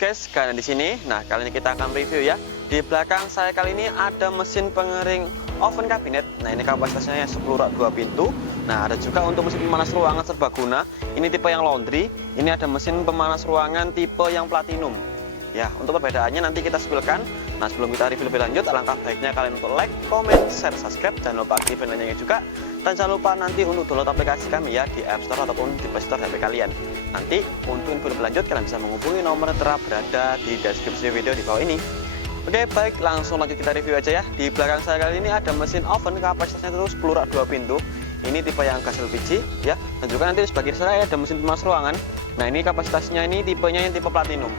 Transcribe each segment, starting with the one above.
guys, kalian di sini. Nah, kali ini kita akan review ya. Di belakang saya kali ini ada mesin pengering oven kabinet. Nah, ini kapasitasnya 10 rak 2 pintu. Nah, ada juga untuk mesin pemanas ruangan serbaguna. Ini tipe yang laundry. Ini ada mesin pemanas ruangan tipe yang platinum. Ya, untuk perbedaannya nanti kita spill-kan. Nah, sebelum kita review lebih lanjut, alangkah baiknya kalian untuk like, comment, share, subscribe, jangan lupa aktifin loncengnya juga. Dan jangan lupa nanti untuk download aplikasi kami ya di App Store ataupun di Play Store HP kalian. Nanti untuk info lebih lanjut kalian bisa menghubungi nomor yang berada di deskripsi video di bawah ini. Oke, baik, langsung lanjut kita review aja ya. Di belakang saya kali ini ada mesin oven kapasitasnya itu 10 rak 2 pintu. Ini tipe yang gas LPG ya. Dan juga nanti di sebelah kiri saya ada mesin pemanas ruangan. Nah, ini kapasitasnya ini tipenya yang tipe platinum.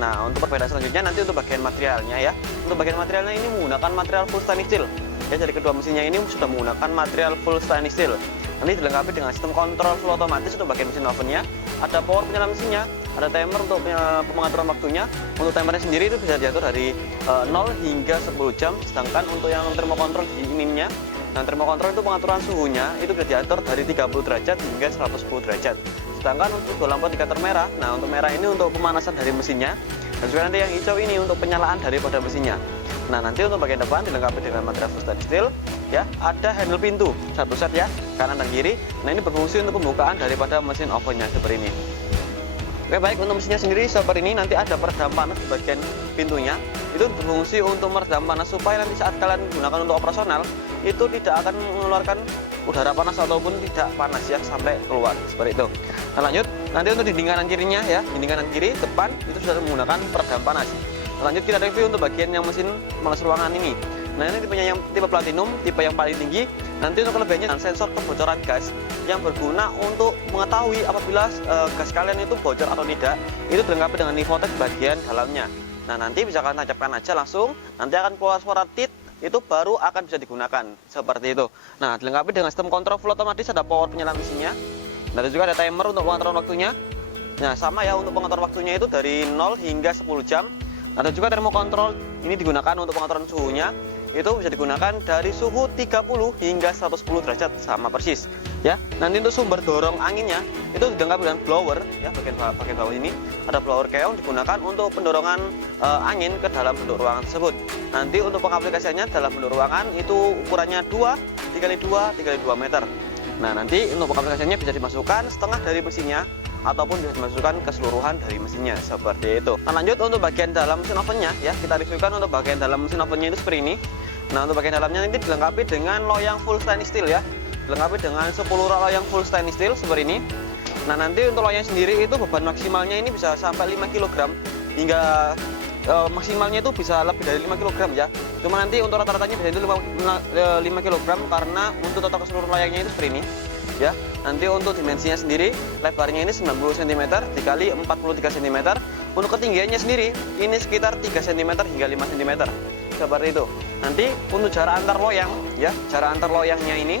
Nah, untuk perbedaan selanjutnya nanti untuk bagian materialnya ya. Untuk bagian materialnya ini menggunakan material full stainless steel. Ya, dari kedua mesinnya ini sudah menggunakan material full stainless steel. Nanti dilengkapi dengan sistem kontrol full otomatis untuk bagian mesin ovennya. Ada power penyala mesinnya, ada timer untuk pengaturan waktunya. Untuk timernya sendiri itu bisa diatur dari 0 hingga 10 jam. Sedangkan untuk yang termokontrol di ininya, nah termokontrol itu pengaturan suhunya itu bisa diatur dari 30 derajat hingga 110 derajat. Sedangkan untuk lampu indikator merah, nah untuk merah ini untuk pemanasan dari mesinnya, dan juga nanti yang hijau ini untuk penyalaan daripada mesinnya. Nah, nanti untuk bagian depan dilengkapi dengan material full stainless steel ya. Ada handle pintu satu set ya, kanan dan kiri. Nah, ini berfungsi untuk pembukaan daripada mesin ovennya seperti ini. Oke, baik, untuk mesinnya sendiri seperti ini. Nanti ada peredam panas di bagian pintunya. Itu berfungsi untuk meredam panas supaya nanti saat kalian gunakan untuk operasional itu tidak akan mengeluarkan udara panas ataupun tidak panas ya sampai keluar seperti itu. Nah, lanjut, nanti untuk dinding kanan kirinya ya, dinding kanan kiri depan itu sudah menggunakan peredam panas. Nah, lanjut kita review untuk bagian yang mesin pemanas ruangan ini. Nah, ini tipenya yang tipe platinum, tipe yang paling tinggi. Nanti untuk kelebihannya sensor kebocoran gas yang berguna untuk mengetahui apabila gas kalian itu bocor atau tidak. Itu dilengkapi dengan Nivotex bagian dalamnya. Nah, nanti bisa kalian tancapkan aja langsung, nanti akan keluar suara tit, itu baru akan bisa digunakan seperti itu. Nah, dilengkapi dengan sistem kontrol full otomatis, ada power penyala mesinnya. Dan juga ada timer untuk pengaturan waktunya. Nah, sama ya, untuk pengaturan waktunya itu dari 0 hingga 10 jam. Ada juga termokontrol, ini digunakan untuk pengaturan suhunya. Itu bisa digunakan dari suhu 30 hingga 110 derajat sama persis ya. Nanti untuk sumber dorong anginnya itu dilengkapi dengan blower ya, bagian bawah ini ada blower keong digunakan untuk pendorongan angin ke dalam bentuk ruangan tersebut. Nanti untuk pengaplikasiannya dalam bentuk ruangan itu ukurannya 2 x 2 meter. Nah, nanti untuk pengaplikasiannya bisa dimasukkan setengah dari mesinnya ataupun bisa dimasukkan keseluruhan dari mesinnya seperti itu. Nah, lanjut untuk bagian dalam mesin ovennya ya, kita reviewkan untuk bagian dalam mesin ovennya itu seperti ini. Nah, untuk bagian dalamnya nanti dilengkapi dengan loyang full stainless steel ya, dilengkapi dengan 10 rak loyang full stainless steel seperti ini. Nah, nanti untuk loyang sendiri itu beban maksimalnya ini bisa sampai 5 kg hingga maksimalnya itu bisa lebih dari 5 kg ya. Cuma nanti untuk rata-ratanya bisa itu 5 kg karena untuk total keseluruhan loyangnya itu seperti ini ya. Nanti untuk dimensinya sendiri, lebarnya ini 90 cm dikali 43 cm. Untuk ketinggiannya sendiri ini sekitar 3 cm hingga 5 cm seperti itu. Nanti untuk jarak antar loyang ya, jarak antar loyangnya ini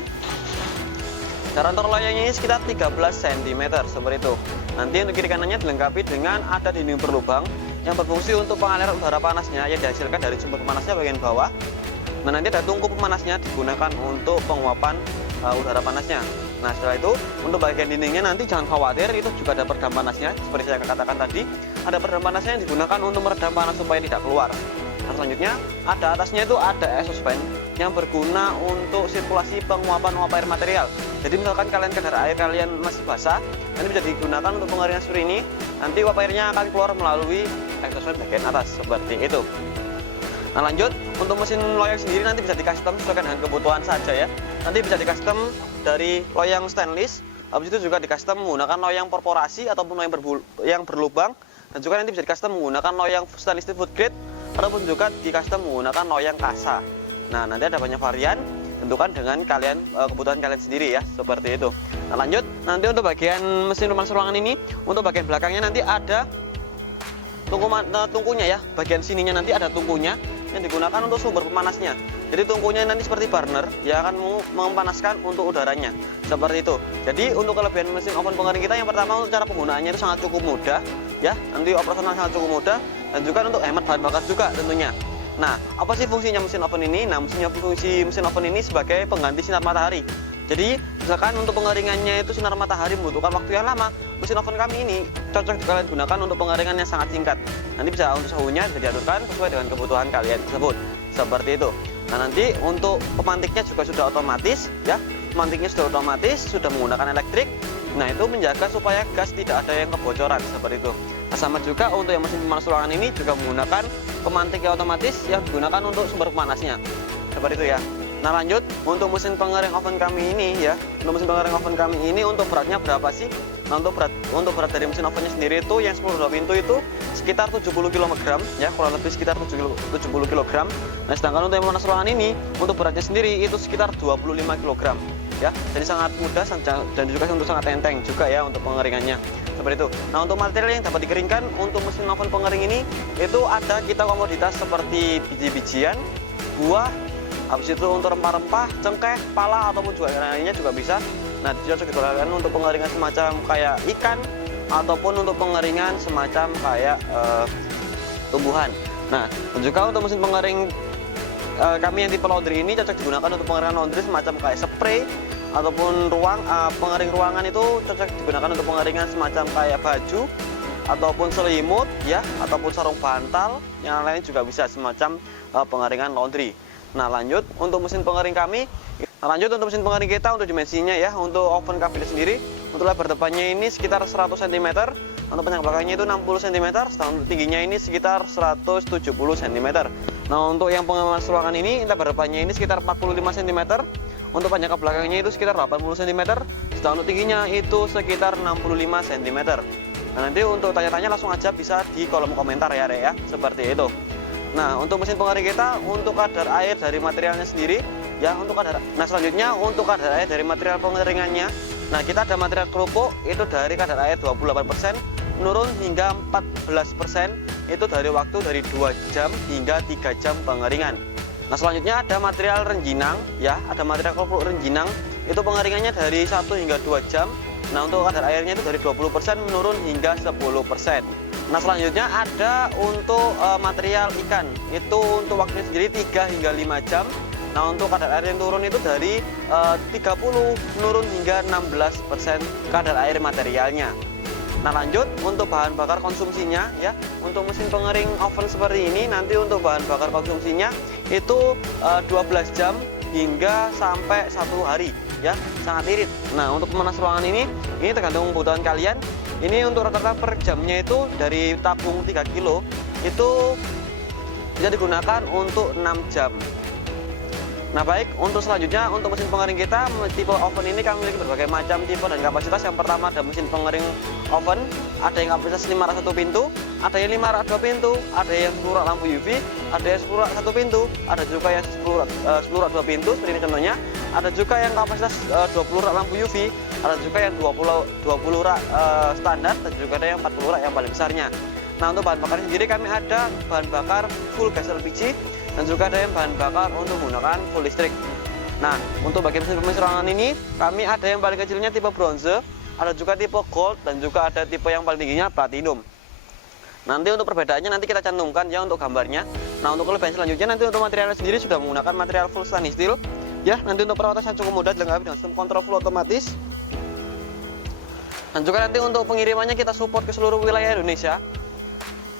sekitar 13 cm seperti itu. Nanti untuk kiri kanannya dilengkapi dengan ada dinding berlubang yang berfungsi untuk pengaliran udara panasnya yang dihasilkan dari sumber pemanasnya bagian bawah. Nah, nanti ada tungku pemanasnya digunakan untuk penguapan udara panasnya. Nah, setelah itu untuk bagian dindingnya nanti jangan khawatir, itu juga ada peredam panasnya seperti saya katakan tadi. Ada peredam panasnya yang digunakan untuk meredam panas supaya tidak keluar. Nah, selanjutnya ada atasnya itu ada exhaust fan yang berguna untuk sirkulasi penguapan uap air material. Jadi misalkan kalian kadar air kalian masih basah, nanti bisa digunakan untuk pengeringan seperti ini. Nanti uap airnya akan keluar melalui exhaust fan bagian atas seperti itu. Nah, lanjut untuk mesin loyang sendiri nanti bisa di-custom sesuai dengan kebutuhan saja ya. Nanti bisa di-custom dari loyang stainless, habis itu juga di-custom menggunakan loyang perforasi ataupun loyang yang berlubang, dan juga nanti bisa di-custom menggunakan loyang stainless steel food grade ataupun juga di-custom menggunakan loyang kasa. Nah, nanti ada banyak varian, tentukan dengan kalian kebutuhan kalian sendiri ya, seperti itu. Nah, lanjut nanti untuk bagian mesin pemanas ruangan ini, untuk bagian belakangnya nanti ada tungkunya ya, bagian sininya nanti ada tungkunya yang digunakan untuk sumber pemanasnya. Jadi tungkunya nanti seperti burner yang akan memanaskan untuk udaranya seperti itu. Jadi untuk kelebihan mesin oven pengering kita, yang pertama untuk cara penggunaannya itu sangat cukup mudah ya, nanti operasional sangat cukup mudah, dan juga untuk hemat bahan bakar juga tentunya. Nah, apa sih fungsinya mesin oven ini? Nah, fungsi mesin oven ini sebagai pengganti sinar matahari. Jadi misalkan untuk pengeringannya itu sinar matahari membutuhkan waktu yang lama, mesin oven kami ini cocok kalian gunakan untuk pengeringan yang sangat singkat. Nanti bisa untuk suhunya bisa diaturkan sesuai dengan kebutuhan kalian tersebut. Seperti itu. Nah, nanti untuk pemantiknya juga sudah otomatis ya. Pemantiknya sudah otomatis, sudah menggunakan elektrik. Nah, itu menjaga supaya gas tidak ada yang kebocoran seperti itu. Nah, sama juga untuk yang mesin pemanas ruangan ini juga menggunakan pemantik yang otomatis yang digunakan untuk sumber pemanasnya. Seperti itu ya. Nah, lanjut untuk mesin pengering oven kami ini ya. Untuk mesin pengering oven kami ini untuk beratnya berapa sih? Nah, untuk berat dari mesin ovennya sendiri itu yang 10 pintu itu sekitar 70 kg ya, kurang lebih sekitar 70 kg. Nah, sedangkan untuk yang pemanas ruangan ini untuk beratnya sendiri itu sekitar 25 kg ya. Jadi sangat mudah dan juga untuk sangat enteng juga ya untuk pengeringannya. Seperti itu. Nah, untuk material yang dapat dikeringkan untuk mesin oven pengering ini itu ada kita komoditas seperti biji-bijian, buah, habis itu untuk rempah-rempah, cengkeh, pala ataupun juga lainnya juga bisa. Nah, cocok digunakan untuk pengeringan semacam kayak ikan ataupun untuk pengeringan semacam kayak tumbuhan. Nah, dan juga untuk mesin pengering kami yang tipe laundry ini cocok digunakan untuk pengeringan laundry semacam kayak spray ataupun pengering ruangan itu cocok digunakan untuk pengeringan semacam kayak baju ataupun selimut ya, ataupun sarung bantal, yang lain juga bisa semacam pengeringan laundry. Nah, lanjut untuk mesin pengering kami. Lanjut untuk mesin pengering kita untuk dimensinya ya. Untuk oven kabinet sendiri untuk lebar depannya ini sekitar 100 cm, untuk panjang belakangnya itu 60 cm, sedangkan untuk tingginya ini sekitar 170 cm. Nah, untuk yang pengemasan ruangan ini lebar depannya ini sekitar 45 cm, untuk panjang ke belakangnya itu sekitar 80 cm, sedangkan untuk tingginya itu sekitar 65 cm. Nah, nanti untuk tanya-tanya langsung aja bisa di kolom komentar ya, Rek ya. Seperti itu. Nah, untuk mesin pengering kita untuk kadar air dari materialnya sendiri ya, Nah, selanjutnya untuk kadar air dari material pengeringannya. Nah, kita ada material kerupuk itu dari kadar air 28% menurun hingga 14%, itu dari waktu dari 2 jam hingga 3 jam pengeringan. Nah, selanjutnya ada material rengginang ya, ada material kerupuk rengginang itu pengeringannya dari 1 hingga 2 jam. Nah, untuk kadar airnya itu dari 20% menurun hingga 10%. Nah, selanjutnya ada untuk material ikan itu untuk waktunya sendiri 3 hingga 5 jam. Nah, untuk kadar air yang turun itu dari 30 menurun hingga 16% kadar air materialnya. Nah, lanjut untuk bahan bakar konsumsinya ya. Untuk mesin pengering oven seperti ini nanti untuk bahan bakar konsumsinya itu 12 jam hingga sampai 1 hari ya, sangat irit. Nah, untuk pemanas ruangan ini tergantung kebutuhan kalian. Ini untuk rata-rata per jamnya itu dari tabung 3 kilo itu bisa digunakan untuk 6 jam. Nah, baik, untuk selanjutnya untuk mesin pengering kita tipe oven ini kami memiliki berbagai macam tipe dan kapasitas. Yang pertama ada mesin pengering oven, ada yang kapasitas 5 rak 1 pintu, ada yang 5 rak 2 pintu, ada yang 10 rak lampu UV, ada yang 10 rak 1 pintu, ada juga yang 10 rak 2 pintu seperti ini contohnya. Ada juga yang kapasitas 20 rak lampu UV, ada juga yang 20 rak standar, dan juga ada yang 40 rak yang paling besarnya. Nah, untuk bahan bakar sendiri kami ada bahan bakar full gas LPG dan juga ada yang bahan bakar untuk menggunakan full listrik. Nah, untuk bagian mesin pemanas ruangan ini kami ada yang paling kecilnya tipe bronze, ada juga tipe gold, dan juga ada tipe yang paling tingginya platinum. Nanti untuk perbedaannya nanti kita cantumkan ya untuk gambarnya. Nah, untuk kelebihan selanjutnya nanti untuk materialnya sendiri sudah menggunakan material full stainless steel ya. Nanti untuk perawatan cukup mudah dilengkapi dengan sistem kontrol full otomatis. Dan juga nanti untuk pengirimannya kita support ke seluruh wilayah Indonesia.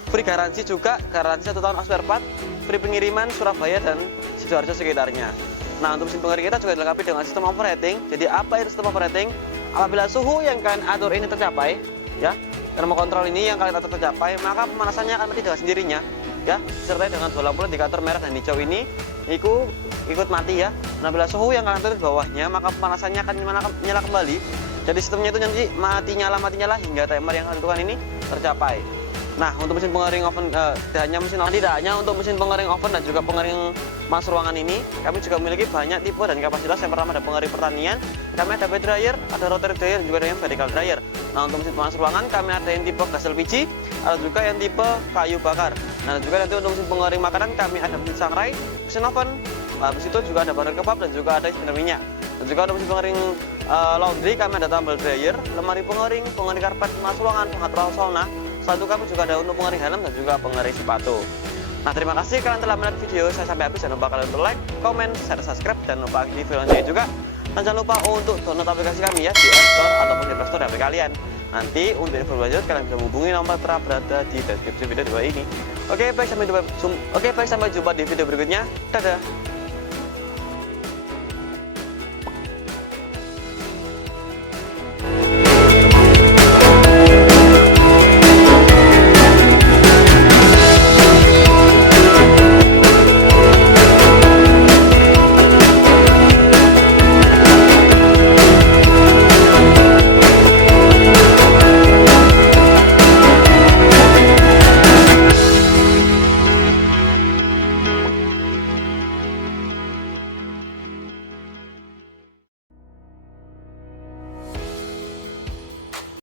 Free garansi juga, garansi 1 tahun spare part, free pengiriman Surabaya dan Sidoarjo sekitarnya. Nah, untuk mesin pengering kita juga dilengkapi dengan sistem overheating. Jadi apa itu sistem overheating? Apabila suhu yang kalian atur ini tercapai ya, termokontrol kontrol ini yang kalian atur tercapai, maka pemanasannya akan mati dengan sendirinya ya, disertai dengan 2 lampu indikator merah dan hijau ini ikut mati ya. Nah, bila suhu yang kalian atur di bawahnya, maka pemanasannya akan menyala kembali. Jadi sistemnya itu nanti mati nyala hingga timer yang kalian tentukan ini tercapai. Nah, untuk mesin pengering oven tidak hanya untuk mesin pengering oven dan juga pengering mas ruangan ini, kami juga memiliki banyak tipe dan kapasitas. Yang pertama ada pengering pertanian, kami ada bed dryer, ada rotary dryer, dan juga ada yang vertical dryer. Nah, untuk mesin panas ruangan kami ada yang tipe gas LPG, ada juga yang tipe kayu bakar. Nah, juga nanti untuk mesin pengering makanan kami ada mesin sangrai, mesin oven, habis itu juga ada barang kebab dan juga ada spinner minyak. Dan juga untuk mesin pengering laundry kami ada tumble dryer, lemari pengering karpet, mas ruangan, pengatur sauna. Satu kami juga ada untuk pengering helm dan juga pengering sepatu. Nah, terima kasih kalian telah melihat video saya sampai habis. Jangan lupa kalian untuk like, comment, share, subscribe, dan lupa aktifkan loncengnya juga. Dan jangan lupa untuk download aplikasi kami ya di App Store ataupun di Play Store HP kalian. Nanti untuk info lanjut kalian bisa menghubungi nomor telah berada di deskripsi video di bawah ini. Oke, baik sampai jumpa di video berikutnya. Dadah.